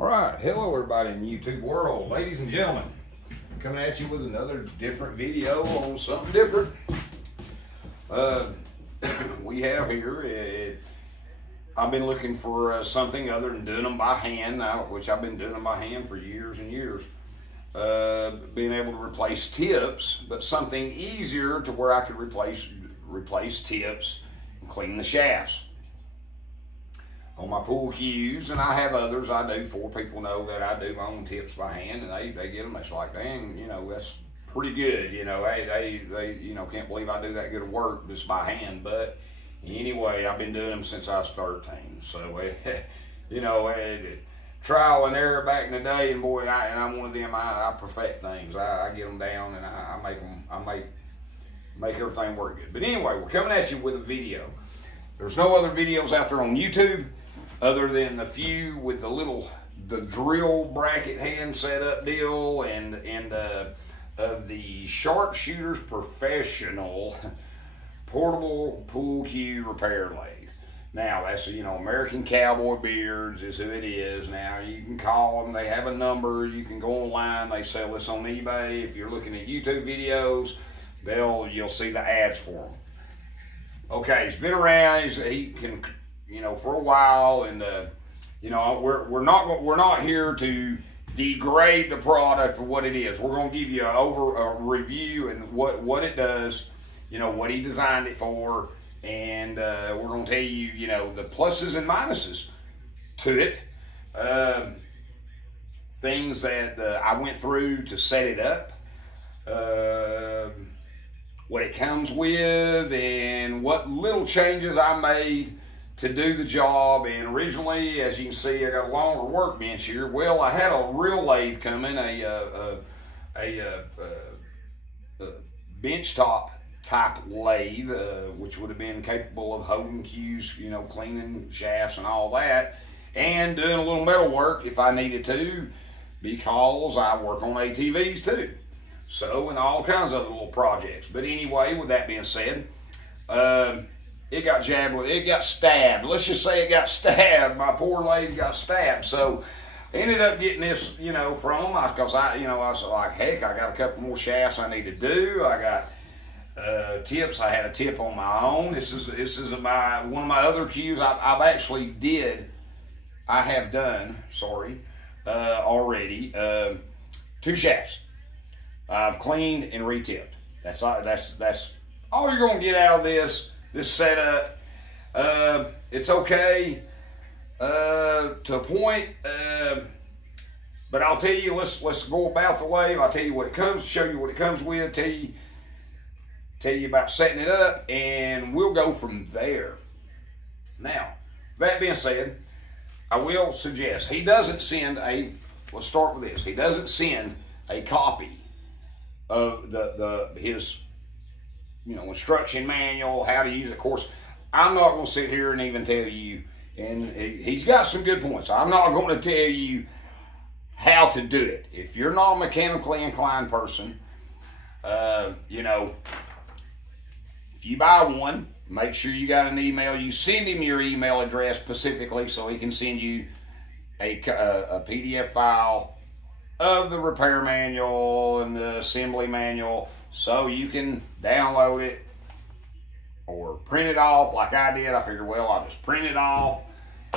All right, hello everybody in the YouTube world, ladies and gentlemen. Coming at you with another different video on something different. We have here, I've been looking for something other than doing them by hand now, which I've been doing them by hand for years and years. Being able to replace tips, but something easier to where I could replace tips and clean the shafts on my pool cues, and I have others. I do. 4 people know that I do my own tips by hand, and they get them. It's like, dang, you know, that's pretty good. You know, they you know, can't believe I do that good of work just by hand. But anyway, I've been doing them since I was 13. So, you know, trial and error back in the day, and boy, I'm one of them. I perfect things. I get them down, and I make everything work good. But anyway, we're coming at you with a video. There's no other videos out there on YouTube other than the few with the drill bracket hand setup deal and of the Sharpshooters Professional Portable Pool Cue Repair Lathe. Now, that's, you know, American Cowboy Beards is who it is. Now, you can call them. They have a number. You can go online. They sell this on eBay. If you're looking at YouTube videos, you'll see the ads for them. Okay, he's been around. He can, you know, for a while, and you know, we're not here to degrade the product for what it is. We're going to give you a review and what it does, you know, what he designed it for, and we're going to tell you, you know, the pluses and minuses to it, things that I went through to set it up. What it comes with, and what little changes I made to do the job. And originally, as you can see, I got a longer workbench here. Well, I had a real lathe coming, a bench top type lathe, which would have been capable of holding cues, you know, cleaning shafts and all that, and doing a little metal work if I needed to, because I work on ATVs too. So, and all kinds of other little projects. But anyway, with that being said, it got jabbed with, it got stabbed. Let's just say it got stabbed. My poor lathe got stabbed. So, I ended up getting this, you know, from them, because I was like, heck, I got a couple more shafts I need to do. I got tips. I had a tip on my own. This is one of my other cues. I have done already 2 shafts. I've cleaned and re-tipped. That's all you're gonna get out of this setup. It's okay to a point, but I'll tell you. Let's go about the lathe. I'll tell you what it comes. Show you what it comes with. Tell you about setting it up, and we'll go from there. Now, that being said, I will suggest he doesn't send a. Let's start with this. He doesn't send a copy of his, you know, instruction manual, how to use it. Of course, I'm not going to sit here and even tell you, and he's got some good points. I'm not going to tell you how to do it. If you're not a mechanically inclined person, you know, if you buy one, make sure you got an email. You send him your email address specifically so he can send you a PDF file of the repair manual and the assembly manual, so you can download it or print it off like I did. I figured, well, I'll just print it off,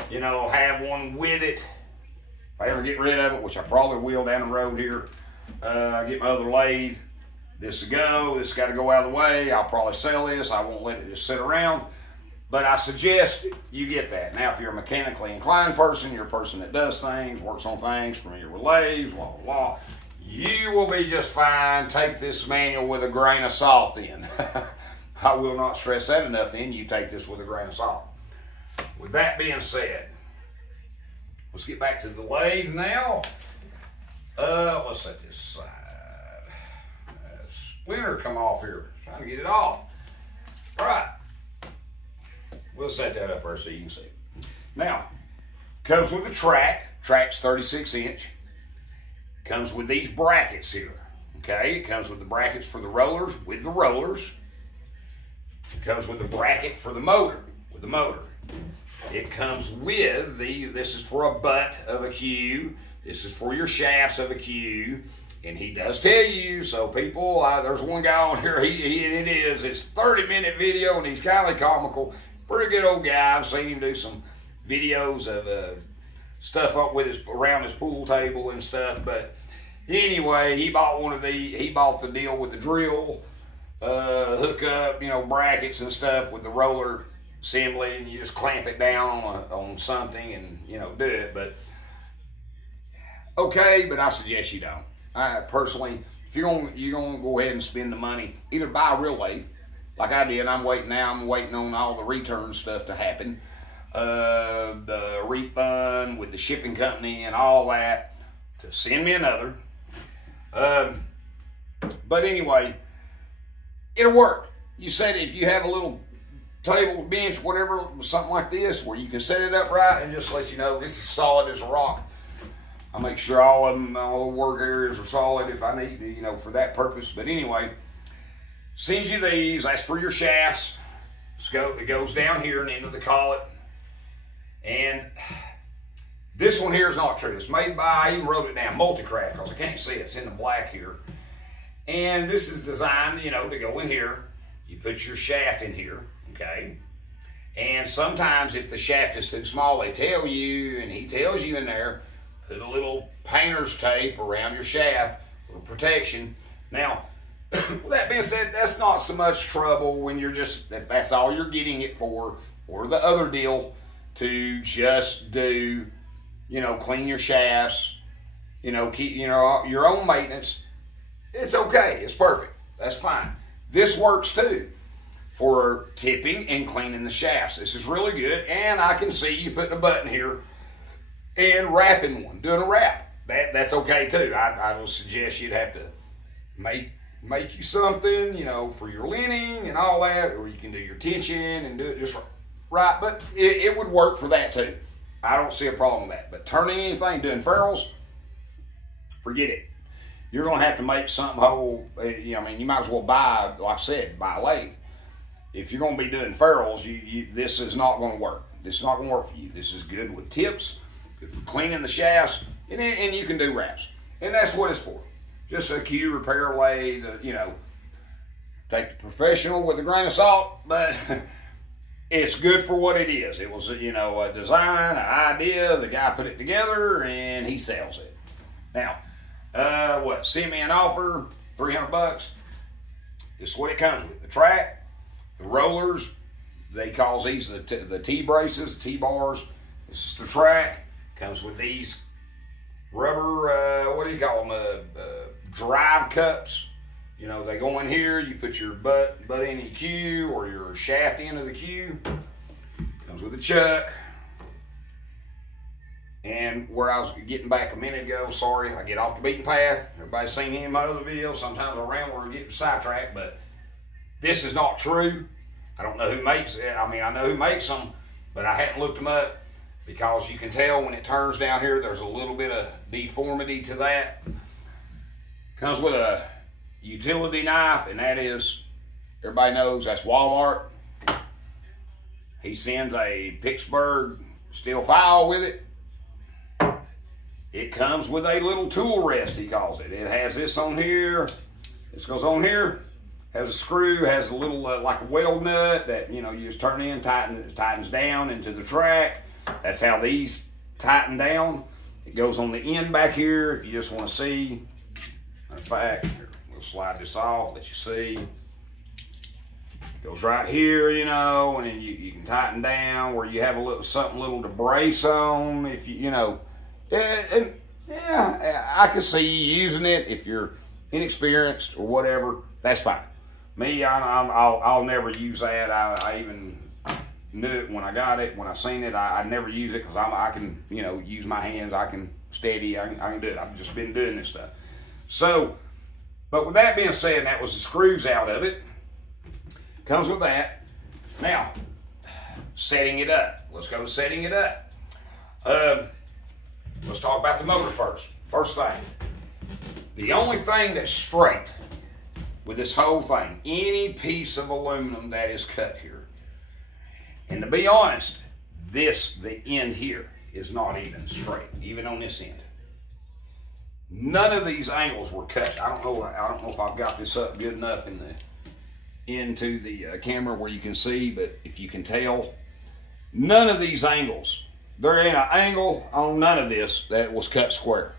you know, have one with it. If I ever get rid of it, which I probably will down the road here, get my other lathe. This got to go out of the way. I'll probably sell this. I won't let it just sit around. But I suggest you get that. Now, if you're a mechanically inclined person, you're a person that does things, works on things, familiar with lathes, blah, blah, blah, you will be just fine. Take this manual with a grain of salt in. I will not stress that enough then. You take this with a grain of salt. With that being said, let's get back to the lathe now. Let's set this aside. Splinter come off here. Trying to get it off. All right. We'll set that up there so you can see. Now, comes with a track. Track's 36 inch. Comes with these brackets here. Okay, it comes with the brackets for the rollers with the rollers. It comes with a bracket for the motor with the motor. it comes with this is for a butt of a cue. This is for your shafts of a cue. And he does tell you, so people, there's one guy on here, it's a 30-minute video, and he's kind of comical. Pretty good old guy. I've seen him do some videos of stuff up with around his pool table and stuff. But anyway, he bought one of these. He bought the deal with the drill, hook up, brackets and stuff with the roller assembly, and you just clamp it down on something and, do it. But, okay, but I suggest you don't. I personally, if you're gonna go ahead and spend the money, either buy a real lathe, like I did. I'm waiting on all the return stuff to happen, the refund with the shipping company and all that, to send me another. But anyway, it'll work. You said if you have a little table, bench, whatever, something like this, where you can set it up right and just let you know this is solid as a rock. I'll make sure all of them, all the work areas are solid if I need to, for that purpose. But anyway, sends you these. That's for your shafts. It goes down here and into the collet. And this one here is not true. It's made by, I even wrote it down, Multicraft, because I can't see it. It's in the black here. And this is designed, to go in here. You put your shaft in here, okay? And sometimes if the shaft is too small, they tell you, and he tells you in there, put a little painter's tape around your shaft, a little protection. Now, with that being said, that's not so much trouble when you're if that's all you're getting it for, or the other deal, to just do, clean your shafts, keep, your own maintenance. It's okay. It's perfect. That's fine. This works too for tipping and cleaning the shafts. This is really good, and I can see you putting a button here and wrapping one, doing a wrap. That's okay too. I would suggest you'd have to make you something, for your lining and all that, or you can do your tension and do it just right. But it would work for that too. I don't see a problem with that. But turning anything, doing ferrules, forget it. You're going to have to make something whole. You might as well buy, like I said, buy a lathe. If you're going to be doing ferrules, this is not going to work. This is not going to work for you. This is good with tips, good for cleaning the shafts, and you can do wraps. And that's what it's for. Just a cue repair lathe, take the professional with a grain of salt, but it's good for what it is. It was, a design, an idea, the guy put it together, and he sells it. Now, send me an offer, $300. This is what it comes with. The track, the rollers, they call these the T-braces, the T-bars. This is the track. Comes with these rubber, what do you call them, drive cups. They go in here, you put your butt in the cue or your shaft into the cue. Comes with a chuck. And where I was getting back a minute ago, sorry, I get off the beaten path. Everybody's seen him in my other videos. Sometimes I ramble or get sidetracked, but this is not true. I don't know who makes it. I know who makes them, but I hadn't looked them up because you can tell when it turns down here, there's a little bit of deformity to that. Comes with a utility knife, and that is, everybody knows, that's Walmart. He sends a Pittsburgh steel file with it. It comes with a little tool rest, he calls it. It has this on here. This goes on here. Has a screw, has a little like a weld nut that you just turn in, tightens down into the track. That's how these tighten down. It goes on the end back here if you just want to see. In fact, we'll slide this off, let you see. It goes right here, and then you can tighten down where you have something little to brace on if you yeah, I can see you using it if you're inexperienced or whatever. That's fine. Me, I'll never use that. I even knew it when I got it. When I seen it, I never use it because I can use my hands. I can steady. I can do it. I've just been doing this stuff. So, but with that being said, that was the screws out of it. Comes with that. Now, setting it up. Let's go to setting it up. Let's talk about the motor first. First thing, the only thing that's straight with this whole thing, any piece of aluminum that is cut here, and to be honest, the end here is not even straight, even on this end. None of these angles were cut. I don't know if I've got this up good enough into the camera where you can see, but if you can tell, none of these angles, there ain't an angle on none of this that was cut square.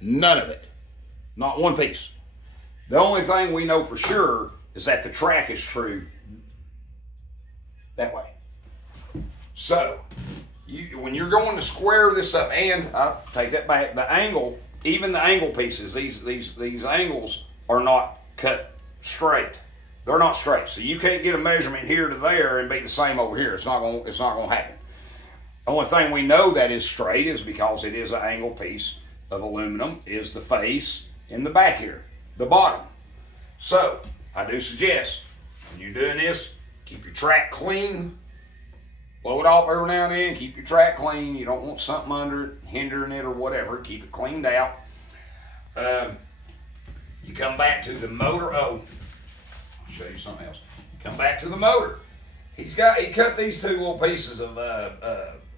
None of it. Not one piece. The only thing we know for sure is that the track is true that way. So, when you're going to square this up, and I'll take that back, the angle, even the angle pieces, these angles are not cut straight. They're not straight. So you can't get a measurement here to there and be the same over here. It's not gonna happen. The only thing we know that is straight is because it is an angle piece of aluminum, is the face in the back here, the bottom. So I do suggest when you're doing this, keep your track clean. Blow it off every now and then. Keep your track clean. You don't want something under it, hindering it or whatever. Keep it cleaned out. You come back to the motor. Oh, I'll show you something else. Come back to the motor. He cut these two little pieces of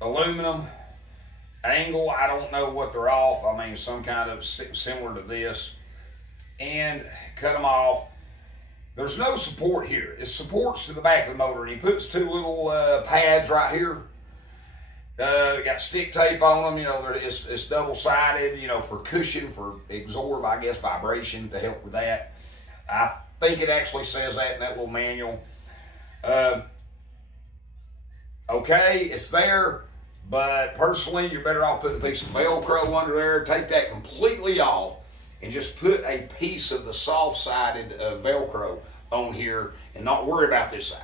aluminum angle. I don't know what they're off. I mean, some kind of similar to this, and cut them off. There's no support here. It supports to the back of the motor, and he puts two little pads right here. Got stick tape on them. You know, it's double-sided, you know, for cushion, for absorb, I guess, vibration to help with that. I think it actually says that in that little manual. Okay, it's there, but personally, you're better off putting a piece of Velcro under there. Take that completely off and just put a piece of the soft-sided Velcro on here and not worry about this side.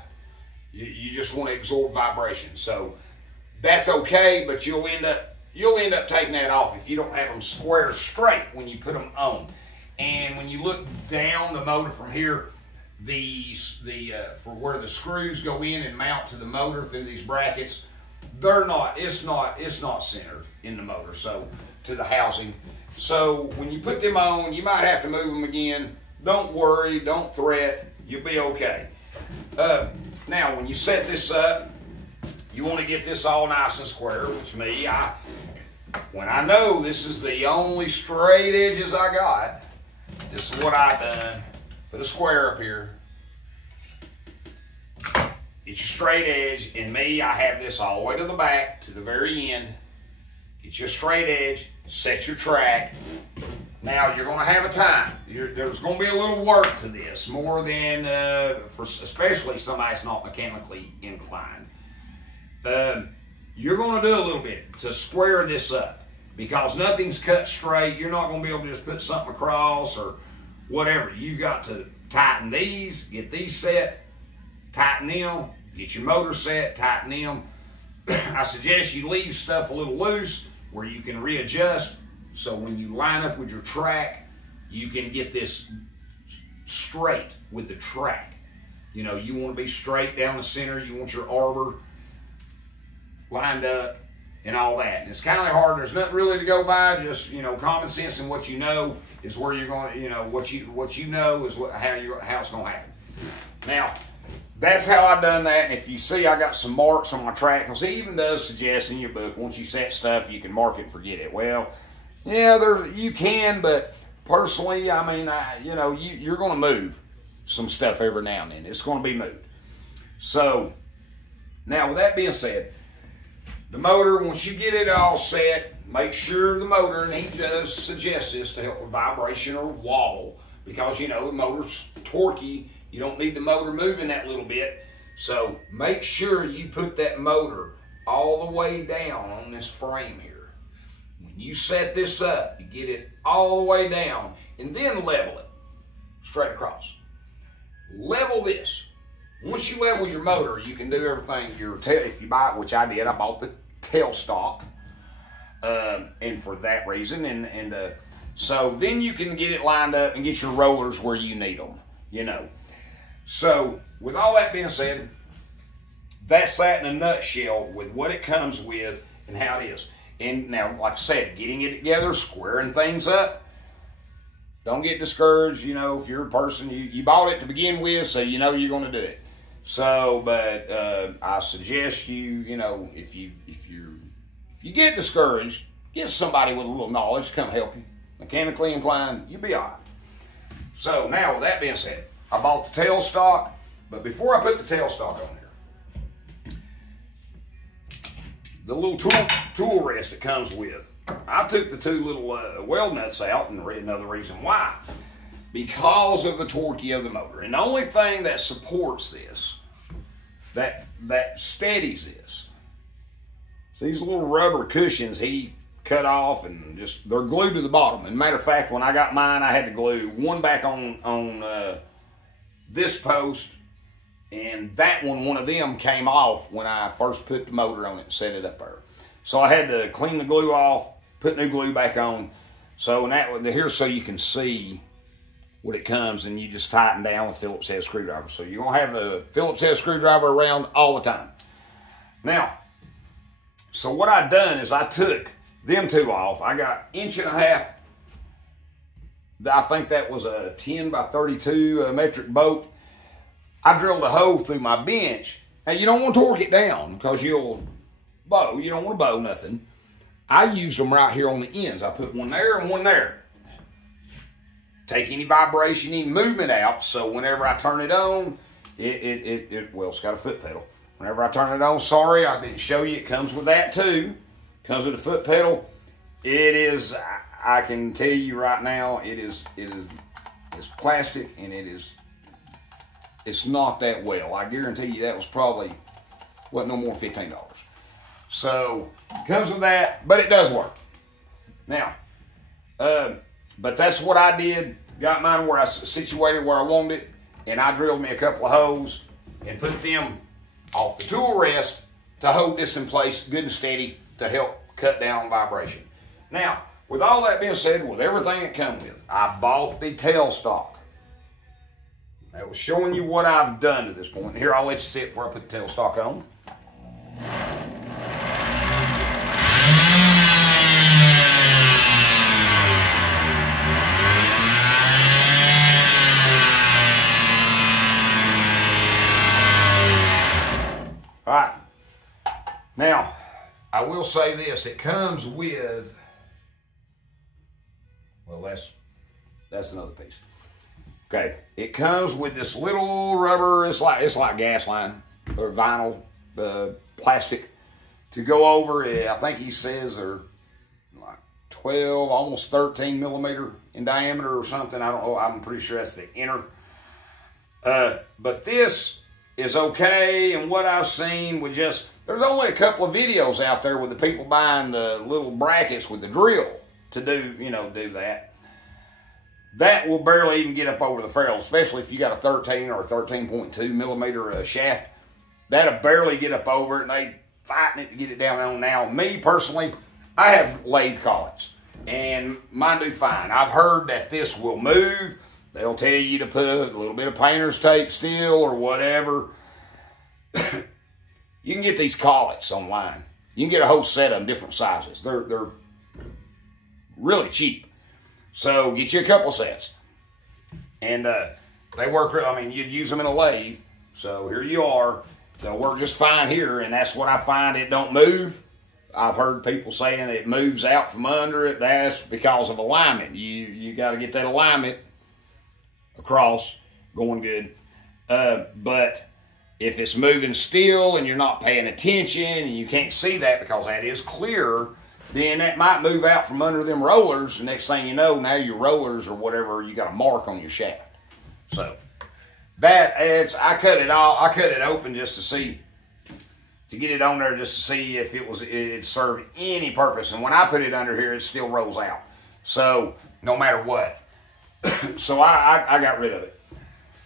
You just want to absorb vibration. So that's okay, but you'll end up taking that off if you don't have them square straight when you put them on. And when you look down the motor from here, for where the screws go in and mount to the motor through these brackets, it's not centered in the motor, so to the housing. So when you put them on, you might have to move them again. Don't worry, don't fret, you'll be okay. Now, when you set this up, you want to get this all nice and square, which when I know this is the only straight edges I got, this is what I done. Put a square up here. Get your straight edge. In me, I have this all the way to the back, to the very end. Get your straight edge, set your track. Now, you're going to have a time. There's going to be a little work to this, more than, especially somebody that's not mechanically inclined. You're going to do a little bit to square this up, because nothing's cut straight. You're not going to be able to just put something across or whatever. You've got to tighten these, get these set, tighten them, get your motor set, tighten them. I suggest you leave stuff a little loose where you can readjust, so when you line up with your track, you can get this straight with the track. You know, you want to be straight down the center. You want your arbor lined up and all that. And it's kind of hard. There's nothing really to go by. Just, you know, common sense and what you know is where you're going to, you know, what you know is how it's going to happen. Now, that's how I done that. And if you see, I got some marks on my track, because he even does suggest in your book, once you set stuff, you can mark it and forget it. Well, yeah, you can, but personally, I mean, you know, you're going to move some stuff every now and then. It's going to be moved. So, now with that being said, the motor, once you get it all set, make sure the motor, and he does suggest this to help with vibration or wobble, because, you know, the motor's torquey. You don't need the motor moving that little bit. So make sure you put that motor all the way down on this frame here. When you set this up, you get it all the way down, and then level it straight across. Level this. Once you level your motor, you can do everything. If you buy it, which I did, I bought the tailstock, and for that reason, so then you can get it lined up and get your rollers where you need them, you know. So with all that being said, that's that in a nutshell with what it comes with and how it is. And now, like I said, getting it together, squaring things up, don't get discouraged. You know, if you're a person, you bought it to begin with, so you know you're going to do it. So, but I suggest you know, if you get discouraged, get somebody with a little knowledge to come help you. Mechanically inclined, you'll be all right. So now, with that being said, I bought the tailstock, but before I put the tailstock on here, the little tool rest it comes with, I took the two little weld nuts out, and another reason why, because of the torque of the motor. And the only thing that supports this, that steadies this, so these little rubber cushions he cut off, and just they're glued to the bottom. And matter of fact, when I got mine, I had to glue one back on this post, and that one of them came off when I first put the motor on it and set it up there. So I had to clean the glue off, put new glue back on. So here's so you can see what it comes, and you just tighten down with Phillips head screwdriver. So you're gonna have a Phillips head screwdriver around all the time. Now, so what I done is I took them two off. I got 1.5 inches. I think that was a 10 by 32 metric bolt. I drilled a hole through my bench. Now, you don't want to torque it down because you'll bow. You don't want to bow nothing. I used them right here on the ends. I put one there and one there. Take any vibration, any movement out, so whenever I turn it on, well, it's got a foot pedal. Whenever I turn it on, sorry, I didn't show you, it comes with that too. Comes with a foot pedal. It is, I can tell you right now, it's plastic, and it's not that well. I guarantee you that was probably, wasn't no more than $15. So, it comes with that, but it does work. Now, but that's what I did. Got mine where I situated where I wanted it, and I drilled me a couple of holes and put them off the tool rest to hold this in place good and steady to help cut down vibration. Now, with all that being said, with everything it comes with, I bought the tailstock. That was showing you what I've done to this point. Here, I'll let you see it before I put the tailstock on. All right. Now, I will say this. It comes with, well, that's another piece. Okay, it comes with this little rubber, it's like gas line or vinyl, plastic to go over. I think he says they're like 12, almost 13 millimeter in diameter or something. I don't know. I'm pretty sure that's the inner. But this is okay, and what I've seen with just, there's only a couple of videos out there with the people buying the little brackets with the drill to do that. That will barely even get up over the ferrule, especially if you got a 13 or a 13.2 millimeter shaft. That'll barely get up over it, and they fighting it to get it down on. Now, me personally, I have lathe collets, and mine do fine. I've heard that this will move. They'll tell you to put a little bit of painter's tape still or whatever. You can get these collets online. You can get a whole set of them, different sizes. They're really cheap. So get you a couple sets. And they work, I mean, you'd use them in a lathe. So here you are. They'll work just fine here, and that's what I find, it don't move. I've heard people saying it moves out from under it. That's because of alignment. You got to get that alignment across, going good. But if it's moving still and you're not paying attention and you can't see that because that is clear, then that might move out from under them rollers. The next thing you know, now your rollers or whatever, you got a mark on your shaft. So I cut it open just to see, to get it on there just to see if it served any purpose. And when I put it under here, it still rolls out. So no matter what. So I got rid of it.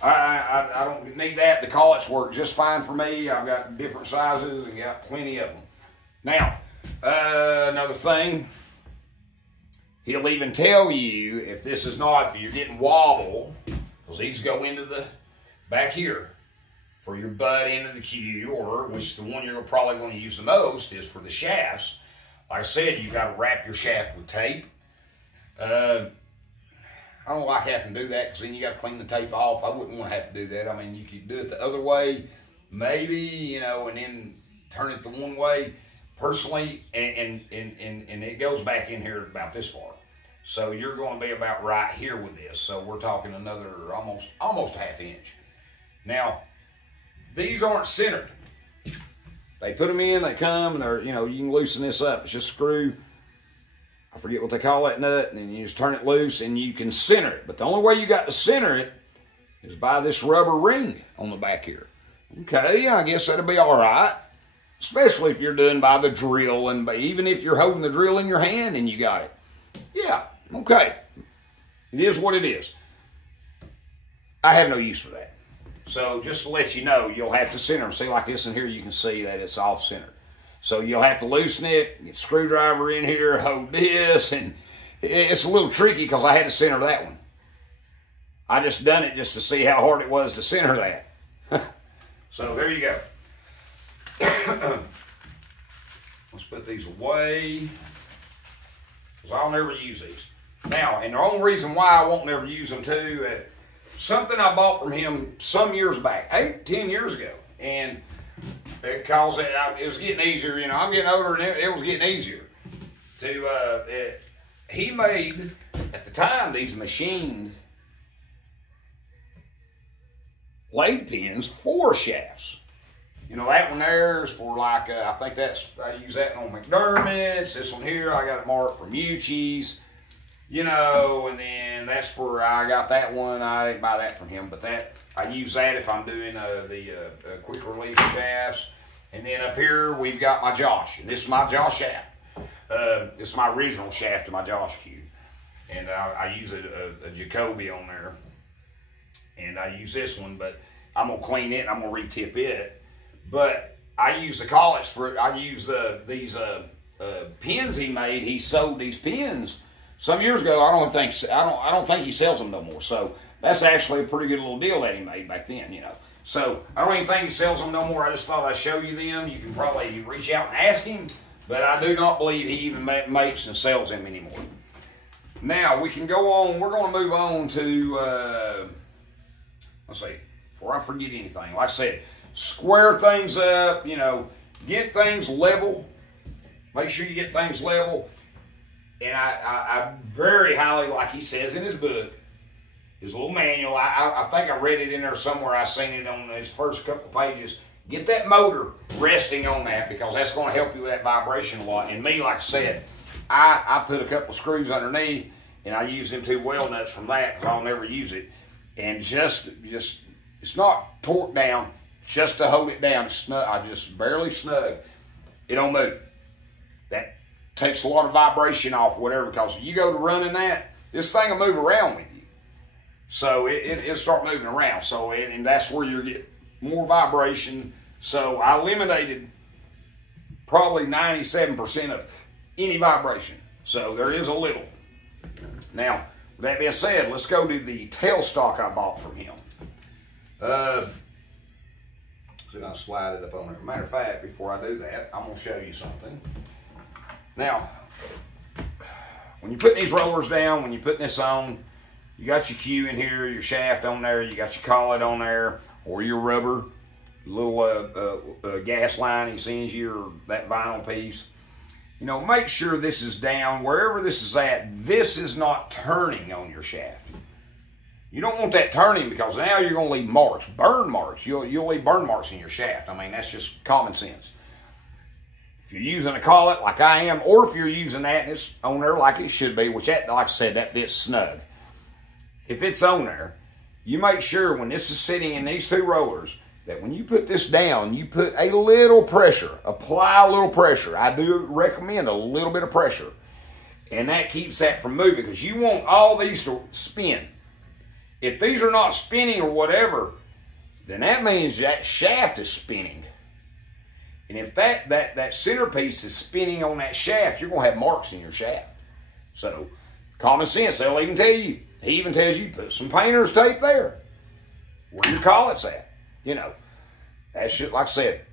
I don't need that. The collets work just fine for me. I've got different sizes and got plenty of them. Now, another thing, he'll even tell you if this is not, if you're getting wobble, because these go into the back here for your butt end of the cue, or which the one you're probably going to use the most is for the shafts. Like I said, you got to wrap your shaft with tape. I don't like having to do that because then you got to clean the tape off. I wouldn't want to have to do that. I mean, you could do it the other way, maybe, you know, and then turn it the one way. Personally, and it goes back in here about this far. So you're going to be about right here with this. So we're talking another almost a half inch. Now, these aren't centered. They put them in, they come, and they're, you know, you can loosen this up. It's just a screw. I forget what they call that nut, and then you just turn it loose and you can center it. But the only way you got to center it is by this rubber ring on the back here. Okay, I guess that'll be all right. Especially if you're doing by the drill, and even if you're holding the drill in your hand and you got it. Yeah, okay. It is what it is. I have no use for that. So just to let you know, you'll have to center them. See, like this in here, you can see that it's off-centered. So you'll have to loosen it, get a screwdriver in here, hold this, and it's a little tricky because I had to center that one. I just done it just to see how hard it was to center that. So there you go. Let's put these away, because I'll never use these. Now, and the only reason why I won't never use them too, something I bought from him some years back, 8-10 years ago, and because it was getting easier, you know, I'm getting older and it was getting easier. He made, at the time, these machined lathe pins for shafts. You know, that one there is for like, I think I use that on McDermott's. This one here, I got it marked for Mucci's. You know, and then that's for, I got that one. I didn't buy that from him, but that, I use that if I'm doing the quick release shafts. And then up here, we've got my Josh. And this is my Josh shaft. This is my original shaft to my Josh cube. And I use a Jacoby on there. And I use this one, but I'm going to clean it and I'm going to re-tip it. But I use the collets for, I use these pins he made. He sold these pins some years ago. I don't think he sells them no more. So that's actually a pretty good little deal that he made back then, you know. So I don't even think he sells them no more. I just thought I'd show you them. You can probably reach out and ask him, but I do not believe he even makes and sells them anymore. Now we can go on. We're going to move on to, let's see, before I forget anything. Like I said, square things up, you know, get things level. Make sure you get things level. And I very highly, like he says in his book, his little manual, I think I read it in there somewhere. I seen it on his first couple pages. Get that motor resting on that, because that's going to help you with that vibration a lot. And me, like I said, I put a couple of screws underneath, and I use them 2 weld nuts from that, because I'll never use it. And just it's not torqued down, just to hold it down. Snug, I just barely snug. It don't move. That takes a lot of vibration off, whatever, because if you go to running that, this thing will move around with you. So it'll start moving around. So and that's where you get more vibration. So I eliminated probably 97% of any vibration. So there is a little. Now, with that being said, let's go to the tailstock I bought from him. So I'll slide it up on there. Matter of fact, before I do that, I'm going to show you something. Now, when you're putting these rollers down, when you're putting this on, you got your cue in here, your shaft on there, you got your collet on there, or your rubber, little gas line he sends you, or that vinyl piece. You know, make sure this is down. Wherever this is at, this is not turning on your shaft. You don't want that turning, because now you're going to leave marks, burn marks. You'll leave burn marks in your shaft. I mean, that's just common sense. If you're using a collet like I am, or if you're using that and it's on there like it should be, which that, like I said, that fits snug. If it's on there, you make sure when this is sitting in these 2 rollers, that when you put this down, you put a little pressure, apply a little pressure. I do recommend a little bit of pressure. And that keeps that from moving, because you want all these to spin. If these are not spinning or whatever, then that means that shaft is spinning. And if that centerpiece is spinning on that shaft, you're going to have marks in your shaft. So, common sense, they'll even tell you, he even tells you, put some painter's tape there, where your collet's at. You know, that's just, like I said,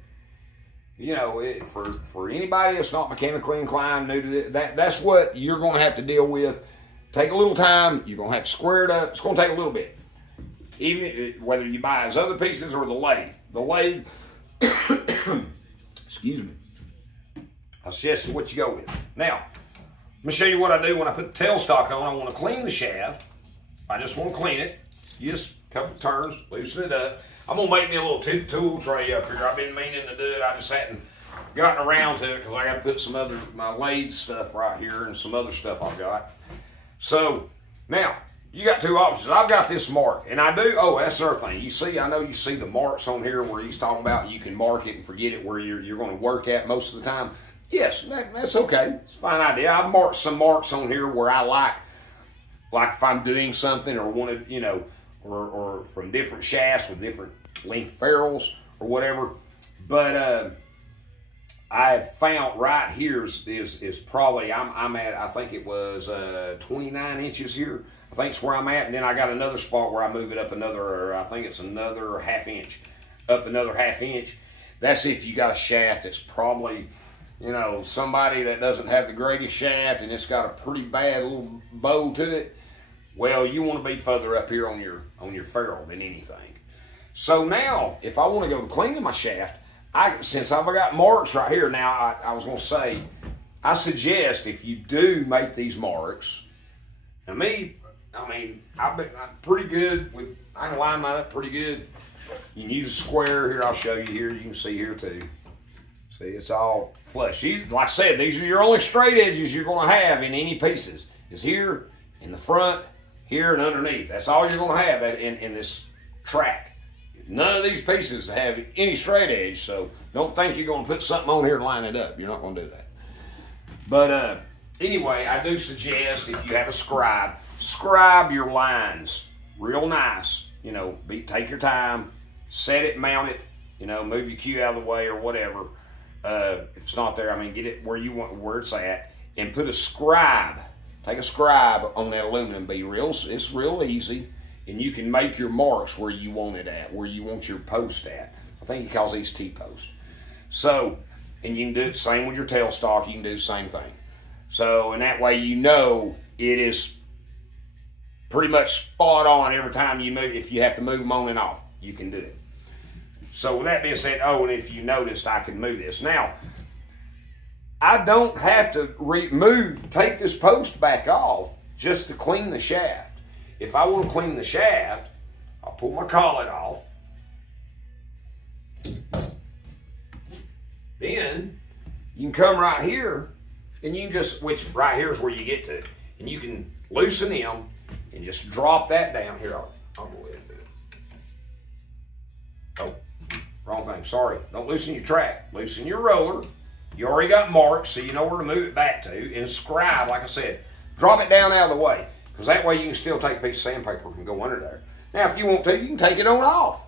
you know, for anybody that's not mechanically inclined, new to that's what you're going to have to deal with. Take a little time. You're going to have to square it up. It's going to take a little bit. Even whether you buy his other pieces or the lathe. The lathe, Excuse me. That's just what you go with. Now, let me show you what I do when I put the tailstock on. I want to clean the shaft. I just want to clean it. Just a couple turns, loosen it up. I'm going to make me a little tool tray up here. I've been meaning to do it. I just hadn't gotten around to it because I got to put some other, my lathe stuff right here and some other stuff I've got. So, now, you got two options. I've got this mark, and I do, oh, that's the other thing. You see, I know you see the marks on here where he's talking about you can mark it and forget it where you're going to work at most of the time. Yes, that's okay. It's a fine idea. I've marked some marks on here where I like if I'm doing something or wanted, you know, or from different shafts with different length ferrules or whatever. But I have found right here is probably, I'm at, I think it was 29 inches here. I think it's where I'm at. And then I got another spot where I move it up another, I think it's another ½ inch, up another ½ inch. That's if you got a shaft that's probably, you know, somebody that doesn't have the greatest shaft and it's got a pretty bad little bow to it. Well, you want to be further up here on your ferrule than anything. So now, if I want to go clean my shaft, since I've got marks right here, now I was going to say, I suggest if you do make these marks, now me, I mean, I'm pretty good with, I can line mine up pretty good. You can use a square here, I'll show you here, you can see here too. See, it's all flush. Like I said, these are your only straight edges you're going to have in any pieces. Is here, in the front, here, and underneath. That's all you're going to have in this track. None of these pieces have any straight edge, so don't think you're going to put something on here and line it up. You're not going to do that. But anyway, I do suggest if you have a scribe your lines real nice. You know, take your time, set it, mount it, you know, move your cue out of the way or whatever. If it's not there, I mean, get it where you want, where it's at, and put a scribe. Take a scribe on that aluminum. It's real easy. And you can make your marks where you want it at, where you want your post at. I think he calls these T-posts. So, and you can do it same with your tailstock. You can do the same thing. So, and that way you know it is pretty much spot on every time you move. If you have to move them on and off, you can do it. So with that being said, oh, and if you noticed, I can move this. Now, I don't have to take this post back off just to clean the shaft. If I want to clean the shaft, I'll pull my collet off. Then you can come right here and you can just, which right here is where you get to, and you can loosen them and just drop that down. Here, I'll go ahead and do it. Oh, wrong thing, sorry. Don't loosen your track, loosen your roller. You already got marks, so you know where to move it back to, and scribe, like I said. Drop it down out of the way. Because that way you can still take a piece of sandpaper and go under there. Now, if you want to, you can take it on off.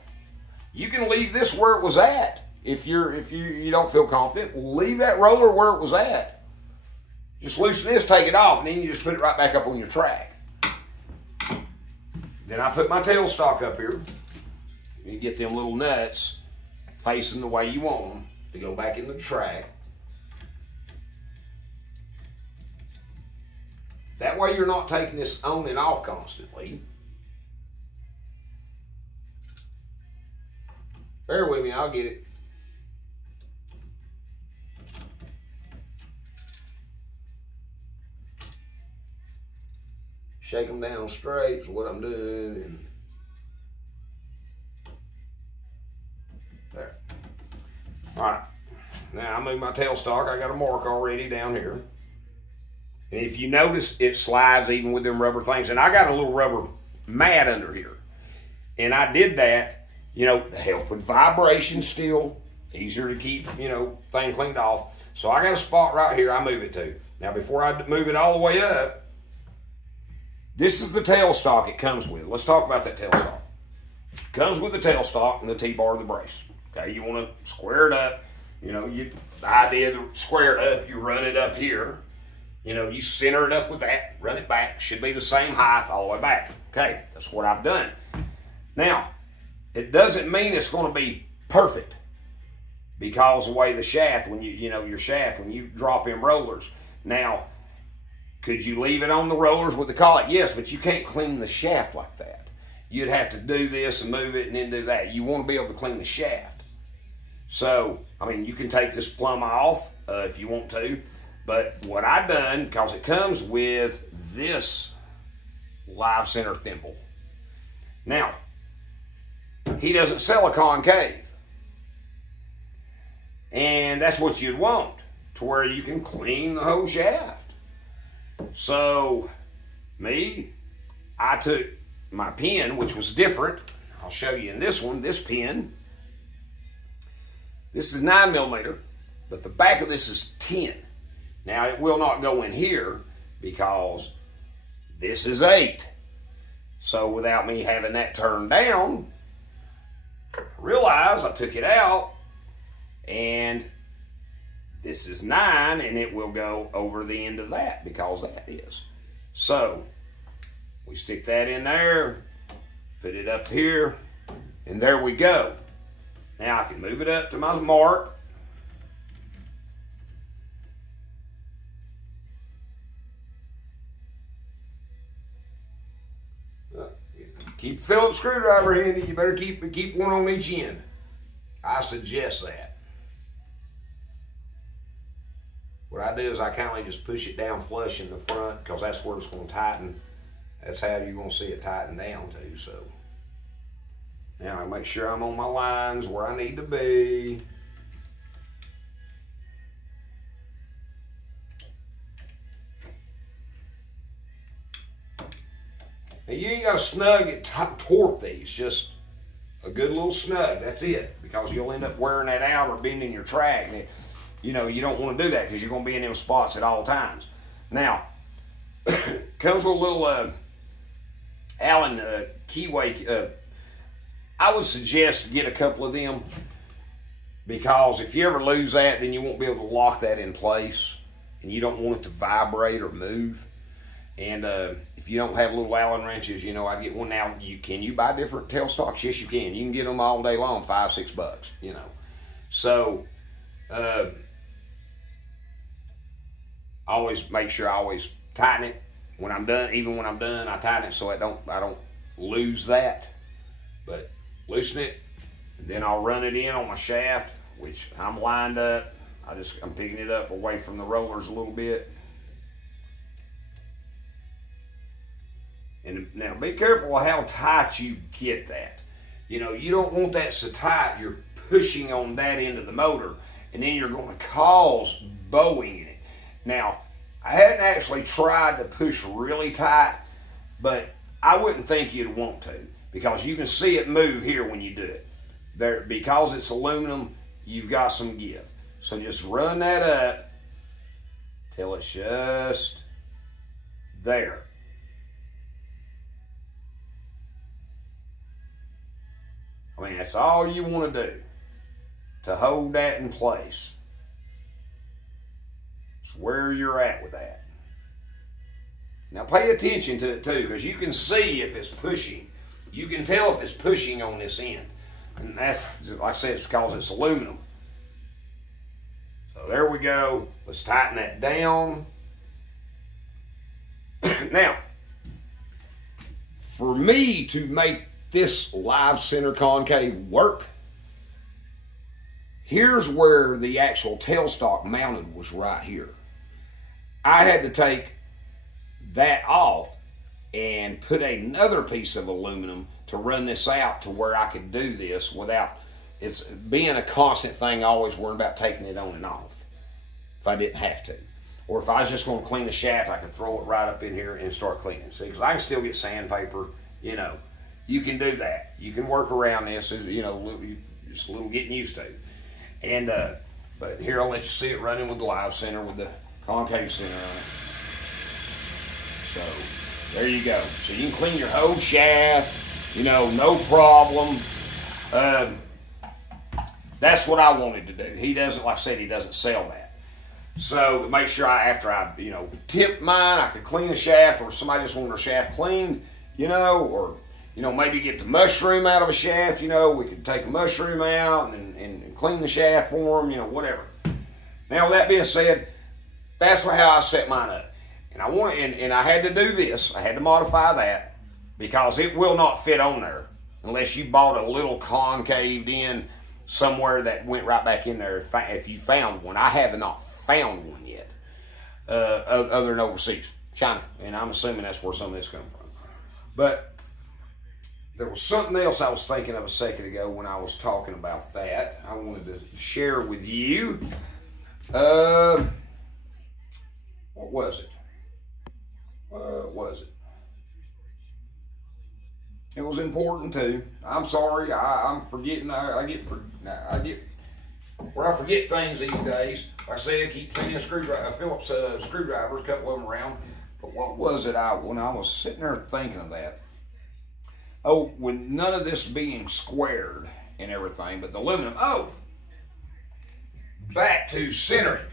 You can leave this where it was at. If you don't feel confident, leave that roller where it was at. Just loosen this, take it off, and then you just put it right back up on your track. Then I put my tailstock up here. You get them little nuts facing the way you want them to go back in the track. That way you're not taking this on and off constantly. Bear with me, I'll get it. Shake them down straight is what I'm doing. And there. All right. Now I move my tailstock. I got a mark already down here. And if you notice, it slides even with them rubber things. And I got a little rubber mat under here. And I did that, you know, to help with vibration still. Easier to keep, you know, thing cleaned off. So I got a spot right here I move it to. Now before I move it all the way up, this is the tailstock it comes with. Let's talk about that tailstock. It comes with the tailstock and the T-bar of the brace. Okay, you want to square it up. You know, the idea to square it up, you run it up here. You know, you center it up with that, run it back. Should be the same height all the way back. Okay, that's what I've done. Now, it doesn't mean it's going to be perfect because the way the shaft, when your shaft, when you drop in rollers. Now, could you leave it on the rollers with the collet? Yes, but you can't clean the shaft like that. You'd have to do this and move it and then do that. You want to be able to clean the shaft. So, I mean, you can take this plumb off if you want to. But what I've done, because it comes with this live center thimble. Now, he doesn't sell a concave. And that's what you'd want, to where you can clean the whole shaft. So, I took my pin, which was different. I'll show you in this one, this pin. This is 9mm, but the back of this is 10. Now, it will not go in here because this is 8. So, without me having that turned down, I realized I took it out, and this is 9, and it will go over the end of that because that is. So, we stick that in there, put it up here, and there we go. Now I can move it up to my mark. Keep the Phillips screwdriver handy. You better keep one on each end. I suggest that. What I do is I kind of just push it down flush in the front because that's where it's going to tighten. That's how you're going to see it tighten down too. So now I make sure I'm on my lines where I need to be. Now you ain't got to snug it, torque these, just a good little snug, that's it. Because you'll end up wearing that out or bending your track. And you know, you don't want to do that because you're going to be in them spots at all times. Now, comes with a little Allen keyway. I would suggest to get a couple of them because if you ever lose that, then you won't be able to lock that in place. And you don't want it to vibrate or move. And if you don't have little Allen wrenches, you know, I'd get one. Now, can you buy different tailstocks? Yes, you can. You can get them all day long, $5, $6, you know. So, always make sure I always tighten it when I'm done. Even when I'm done, I tighten it so I don't lose that. But loosen it, and then I'll run it in on my shaft, which I'm lined up. I'm picking it up away from the rollers a little bit. And now be careful of how tight you get that. You know, you don't want that so tight you're pushing on that end of the motor, and then you're going to cause bowing in it. Now, I hadn't actually tried to push really tight, but I wouldn't think you'd want to because you can see it move here when you do it. There, because it's aluminum, you've got some give. So just run that up till it's just there. I mean, that's all you want to do to hold that in place. It's where you're at with that. Now pay attention to it too, because you can see if it's pushing. You can tell if it's pushing on this end. And that's, like I said, it's because it's aluminum. So there we go. Let's tighten that down. Now, for me to make this live center concave work, here's where the actual tailstock mounted was right here. I had to take that off and put another piece of aluminum to run this out to where I could do this without it's being a constant thing, always worrying about taking it on and off if I didn't have to. Or if I was just going to clean the shaft, I could throw it right up in here and start cleaning. See, because I can still get sandpaper, you know. You can do that. You can work around this, you know, just a little getting used to. And, but here I'll let you see it running with the live center, with the concave center on it. So, there you go. So you can clean your whole shaft, you know, no problem. That's what I wanted to do. He doesn't, like I said, he doesn't sell that. So, to make sure after I, you know, tipped mine, I could clean the shaft, or somebody just wanted their shaft cleaned, you know, or you know, maybe get the mushroom out of a shaft, you know, we could take a mushroom out and clean the shaft for them, you know, whatever. Now, with that being said, that's how I set mine up. And I had to do this. I had to modify that because it will not fit on there unless you bought a little concaved in somewhere that went right back in there if you found one. I have not found one yet, other than overseas, China, and I'm assuming that's where some of this comes from. But there was something else I was thinking of a second ago when I was talking about that. I wanted to share with you. What was it? What was it? It was important too. I'm sorry. I'm forgetting. I get where I forget things these days. Like I said, I keep plenty of Phillips screwdrivers, a couple of them around. But what was it? When I was sitting there thinking of that. Oh, with none of this being squared and everything, but the aluminum. Oh, back to centering.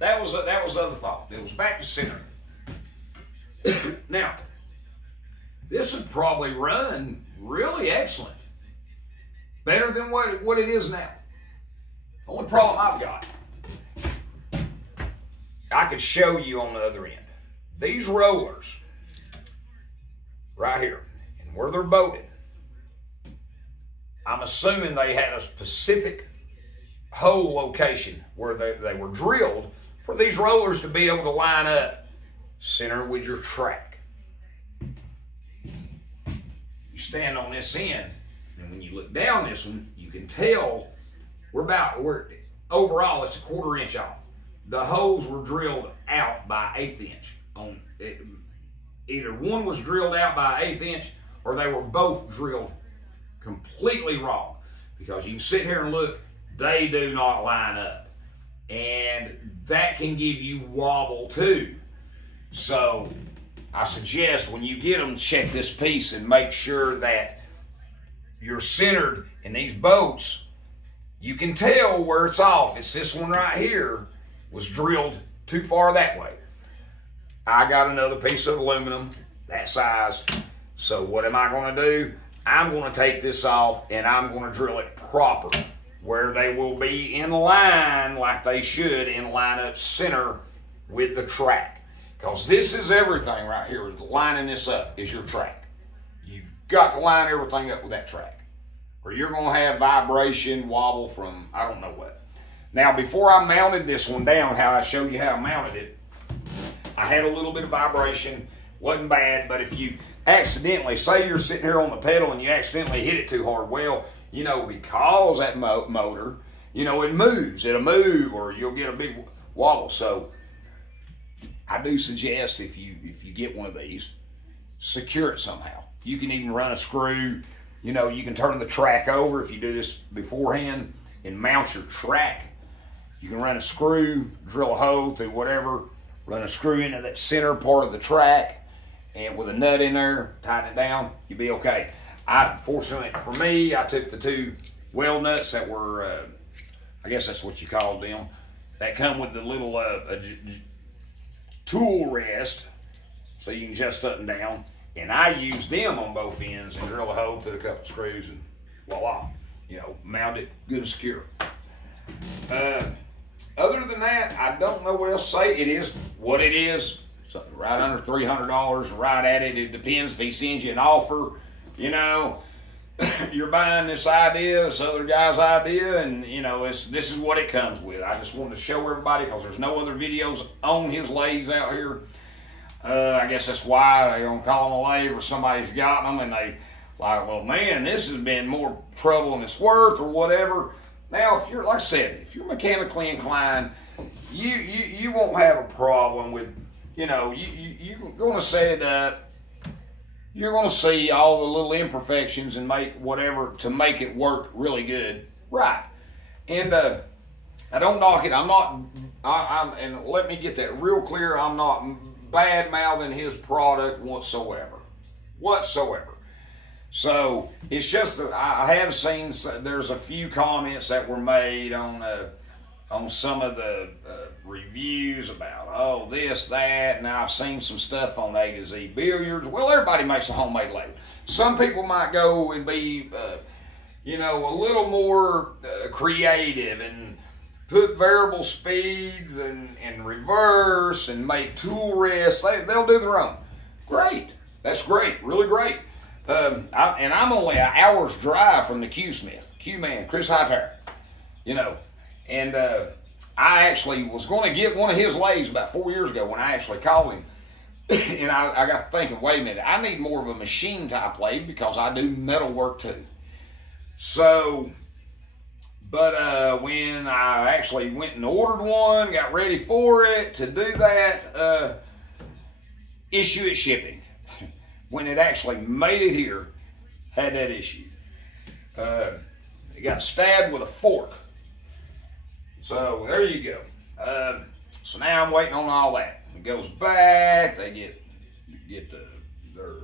That was the other thought. It was back to centering. Now, this would probably run really excellent, better than what it is now. The only problem I've got, I could show you on the other end. These rollers right here, and where they're bolted, I'm assuming they had a specific hole location where they were drilled for these rollers to be able to line up center with your track. You stand on this end, and when you look down this one, you can tell we're overall it's a 1/4 inch off. The holes were drilled out by 1/8 inch. On it, either one was drilled out by 1/8 inch, or they were both drilled completely wrong. Because you can sit here and look, they do not line up, and that can give you wobble too. So I suggest when you get them, check this piece and make sure that you're centered in these bolts. You can tell where it's off. It's this one right here was drilled too far that way. I got another piece of aluminum that size. So what am I going to do? I'm going to take this off and I'm going to drill it proper, where they will be in line like they should, in line up center with the track. Because this is everything right here. Lining this up is your track. You've got to line everything up with that track, or you're going to have vibration, wobble from I don't know what. Now, before I mounted this one down, how I showed you how I mounted it, I had a little bit of vibration. Wasn't bad, but if you accidentally, say you're sitting here on the pedal and you accidentally hit it too hard, well, you know, because that motor, you know, it moves. It'll move, or you'll get a big wobble. So I do suggest if you get one of these, secure it somehow. You can even run a screw. You know, you can turn the track over if you do this beforehand and mount your track. You can run a screw, drill a hole through whatever, run a screw into that center part of the track, and with a nut in there, tighten it down, you'll be okay. Fortunately for me, I took the 2 weld nuts that were, I guess that's what you called them, that come with the little tool rest, so you can adjust up and down, and I used them on both ends and drill a hole, put a couple screws, and voila, you know, mount it good and secure. Other than that, I don't know what else to say. It is what it is. So right under $300, right at it. It depends if he sends you an offer. You know, you're buying this idea, this other guy's idea, and you know this is what it comes with. I just wanted to show everybody because there's no other videos on his lathes out here. I guess that's why they're gonna call them a lathe, or somebody's got them and they like, well, man, this has been more trouble than it's worth, or whatever. Now, if you're, like I said, if you're mechanically inclined, you won't have a problem with, you know, you're going to set it up. You're going to see all the little imperfections and make whatever to make it work really good. Right. And I don't knock it. I'm not, and let me get that real clear, I'm not bad-mouthing his product whatsoever. So it's just that I have seen there's a few comments that were made on some of the reviews about, oh, this, that, and I've seen some stuff on A to Z Billiards. Well, everybody makes a homemade lathe. Some people might go and be, you know, a little more creative and put variable speeds and reverse and make tool rests. They'll do their own. Great. That's great. Really great. And I'm only an hour's drive from the Q-Man, Chris Hightower, you know. And I actually was going to get one of his lathes about 4 years ago when I actually called him. And I got thinking, wait a minute, I need more of a machine type lathe because I do metal work too. So, but when I actually went and ordered one, got ready for it to do that, issue at shipping. When it actually made it here, had that issue. It got stabbed with a fork. So there you go. So now I'm waiting on all that. It goes back, they get their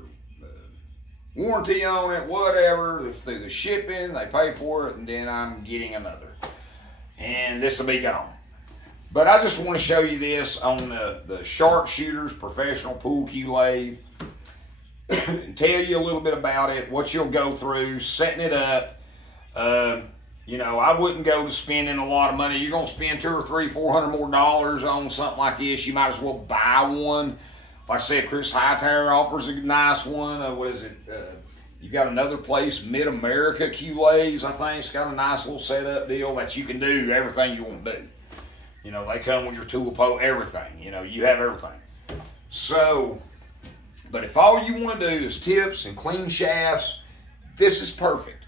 warranty on it, whatever, through the shipping, they pay for it, and then I'm getting another. And this will be gone. But I just want to show you this on the Sharpshooters professional pool cue lathe and tell you a little bit about it, what you'll go through, setting it up. You know, I wouldn't go to spending a lot of money. You're going to spend $200 or $300, $400 more on something like this. You might as well buy one. Like I said, Chris Hightower offers a nice one. What is it? You got another place, Mid-America Q-Lathes, I think. It's got a nice little setup deal that you can do everything you want to do. You know, they come with your tool post, everything. You know, you have everything. So, but if all you want to do is tips and clean shafts, this is perfect.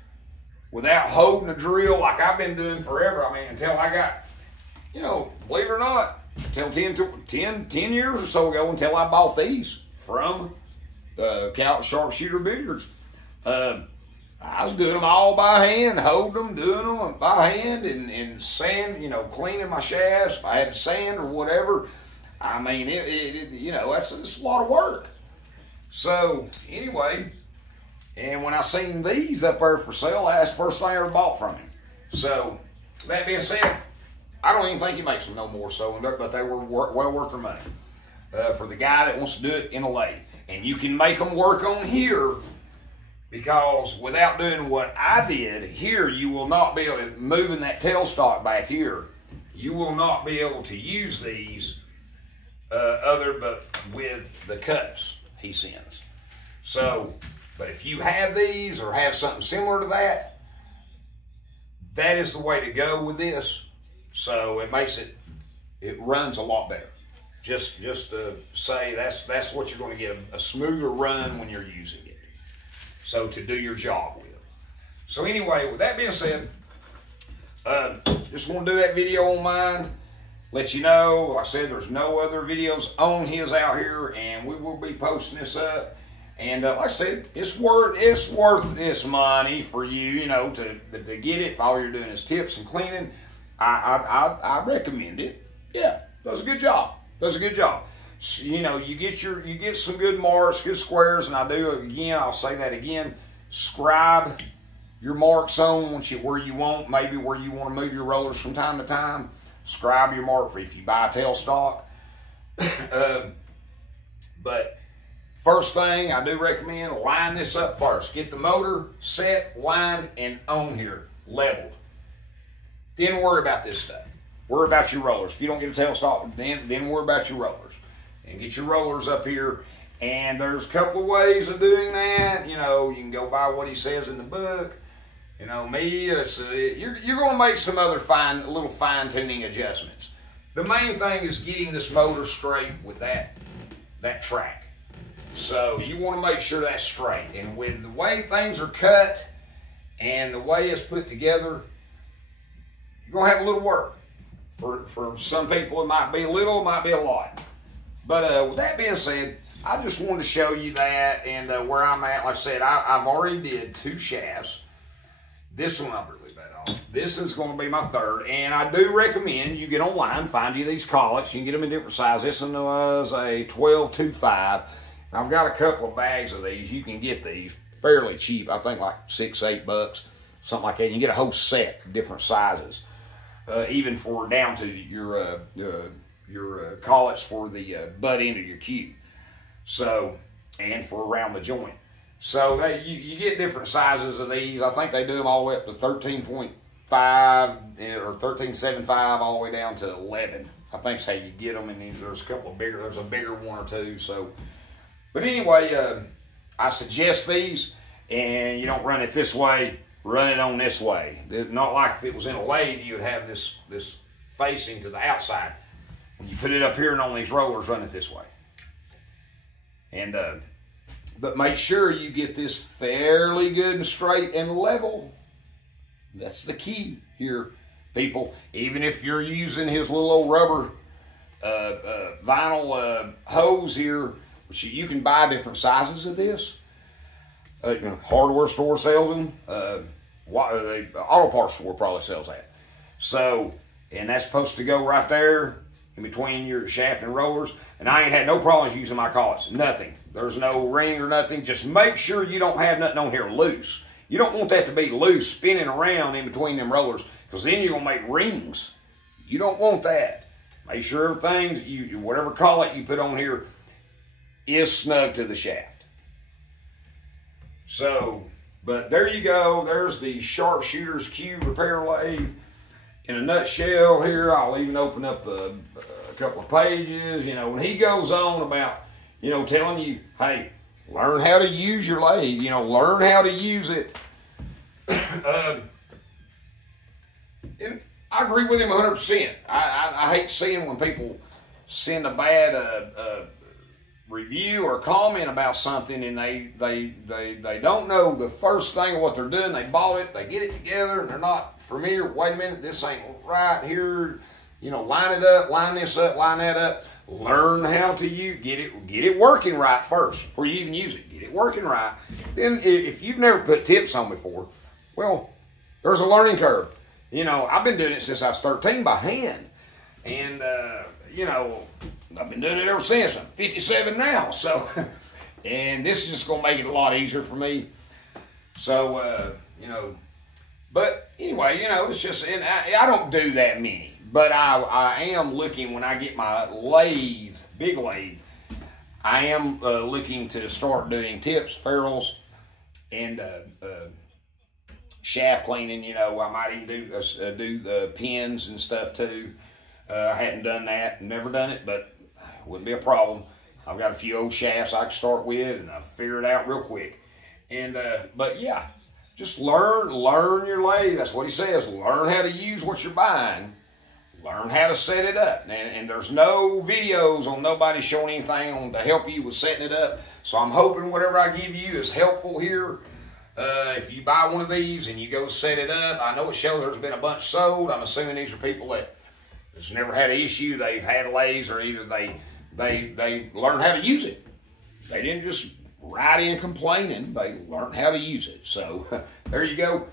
Without holding a drill like I've been doing forever. I mean, until I got, you know, believe it or not, until 10 years or so ago, until I bought these from the Sharpshooter Billiards. I was doing them all by hand, holding them, doing them by hand, and sand, you know, cleaning my shafts. If I had to sand or whatever, I mean, you know, that's a lot of work. So, anyway, and when I seen these up there for sale, that's the first thing I ever bought from him. So, that being said, I don't even think he makes them no more so, but they were well worth their money. For the guy that wants to do it in a lathe. And you can make them work on here, because without doing what I did here, you will not be able to, moving that tailstock back here, you will not be able to use these but with the cuts he sends. So, but if you have these or have something similar to that, that is the way to go with this. So it makes it runs a lot better. Just to say that's what you're going to get, a smoother run when you're using it. So to do your job with. So anyway, with that being said, just want to do that video on mine. Let you know, like I said, there's no other videos on his out here, and we will be posting this up. And like I said, it's worth this money for you, you know, to get it. If all you're doing is tips and cleaning, I recommend it. Yeah, does a good job. Does a good job. So, you know, you get some good marks, good squares, and I'll say that again. Scribe your marks on where you want to move your rollers from time to time. Scribe your mark for if you buy a tailstock. But first thing I do recommend, line this up first. Get the motor set, lined, and on here, leveled. Then worry about this stuff. Worry about your rollers. If you don't get a tailstock, then worry about your rollers. And get your rollers up here. And there's a couple of ways of doing that. You know, you can go by what he says in the book. You know, you're going to make some other little fine-tuning adjustments. The main thing is getting this motor straight with that track. So you want to make sure that's straight. And with the way things are cut and the way it's put together, you're going to have a little work. For some people, it might be a little, it might be a lot. But with that being said, I just wanted to show you that and where I'm at. Like I said, I've already did 2 shafts. This one I'll leave that off. This is going to be my third, and I do recommend you get online, find you these collets. You can get them in different sizes. This one was a 12-2-5. I've got a couple of bags of these. You can get these fairly cheap. I think like $6, $8, something like that. You can get a whole set, different sizes, even for down to your collets for the butt end of your cue. So, and for around the joint. So you get different sizes of these. I think they do them all the way up to 13.5 or 13.75 all the way down to 11. I think that's how you get them. And there's a couple of there's a bigger one or two. So, but anyway, I suggest these. and you don't run it this way, run it on this way. Not like if it was in a lathe, you would have this facing to the outside. When you put it up here and on these rollers, run it this way. And but make sure you get this fairly good and straight and level. That's the key here, people. Even if you're using his little old rubber vinyl hose here, which you can buy different sizes of this. Hardware store sells them. The auto parts store probably sells that. So, and that's supposed to go right there in between your shaft and rollers. And I ain't had no problems using my collets. Nothing. There's no ring or nothing. Just make sure you don't have nothing on here loose. You don't want that to be loose, spinning around in between them rollers, because then you're going to make rings. You don't want that. Make sure everything, whatever collet you put on here is snug to the shaft. So, but there you go. There's the Sharpshooters Q repair lathe. In a nutshell here, I'll even open up a couple of pages. When he goes on about, telling you, hey, learn how to use your lathe. Learn how to use it. And I agree with him 100%. I hate seeing when people send a bad review or comment about something and they don't know the first thing of what they're doing. They bought it, they get it together, and they're not familiar. Wait a minute, this ain't right here. Line it up, line this up, line that up. Learn how to get it working right first before you even use it. Get it working right. Then if you've never put tips on before, well, there's a learning curve. I've been doing it since I was 13 by hand. And, I've been doing it ever since. I'm 57 now. So, and this is just going to make it a lot easier for me. So, but anyway, it's just, and I don't do that many. But I am looking, when I get my lathe, big lathe, I am looking to start doing tips, ferrules, and shaft cleaning. I might even do the pins and stuff too. I hadn't done that, never done it, but it wouldn't be a problem. I've got a few old shafts I can start with, and I'll figure it out real quick. And but yeah, just learn your lathe. That's what he says. Learn how to use what you're buying. Learn how to set it up. And there's no videos on nobody showing anything on to help you with setting it up. So I'm hoping whatever I give you is helpful here. If you buy one of these and you go set it up, I know it shows there's been a bunch sold. I'm assuming these are people that has never had an issue. They've had lathes, or either they learned how to use it. They didn't just write in complaining. They learned how to use it. So there you go.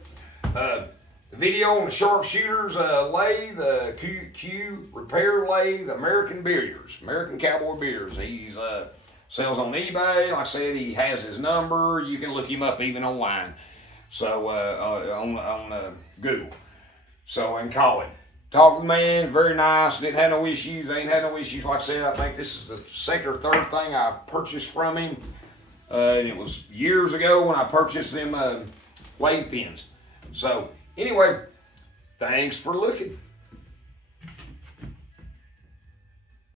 The video on the Sharpshooters lathe, Q repair lathe, American Beers, American Cowboy Beers. He's sells on eBay. Like I said, he has his number. You can look him up even online. So on Google. So and call him. Talk to the man, very nice. Didn't have no issues. Ain't had no issues. Like I said, I think this is the second or third thing I've purchased from him. And it was years ago when I purchased them lathe pins. So anyway, thanks for looking.